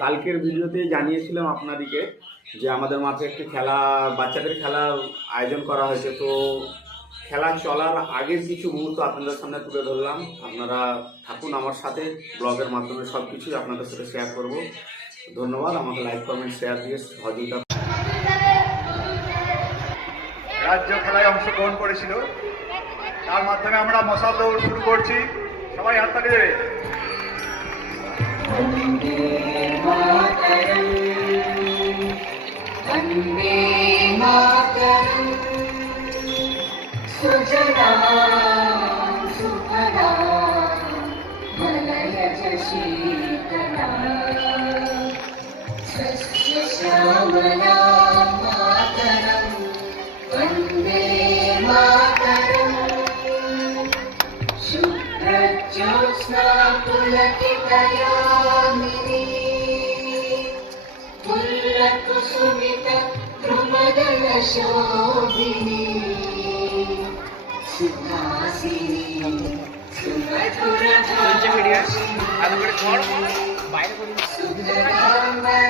কালকের ভিডিওতেই জানিয়েছিলাম আপনাদেরকে যে আমাদের মাঠে একটি খেলা, বাচ্চাদের খেলার আয়োজন করা হয়েছে। তো খেলা চলার আগের কিছু মুহূর্ত আপনাদের সামনে তুলে ধরলাম। আপনারা থাকুন আমার সাথে, ব্লগের মাধ্যমে সব কিছুই আপনাদের সাথে শেয়ার করব। ধন্যবাদ, আমাকে লাইক কমেন্ট শেয়ার দিয়ে সহযোগিতা। রাজ্য খেলায় অংশগ্রহণ করেছিল, তার মাধ্যমে আমরা মশাল দৌড় শুরু করছি। সবাই হাততালি দেবে। वन्दे मातरम् वन्दे मातरम् सुजलां सुफलां मलयज शीतलां सस्यश्यामलां मातरं वन्दे मातरम् शुभ्रज्योत्स्ना पुलकितयामिनी पुल्लकुसुमित द्रुमदलशोभिनी सुहासिनी सुमधुरभाषिणी सुधामय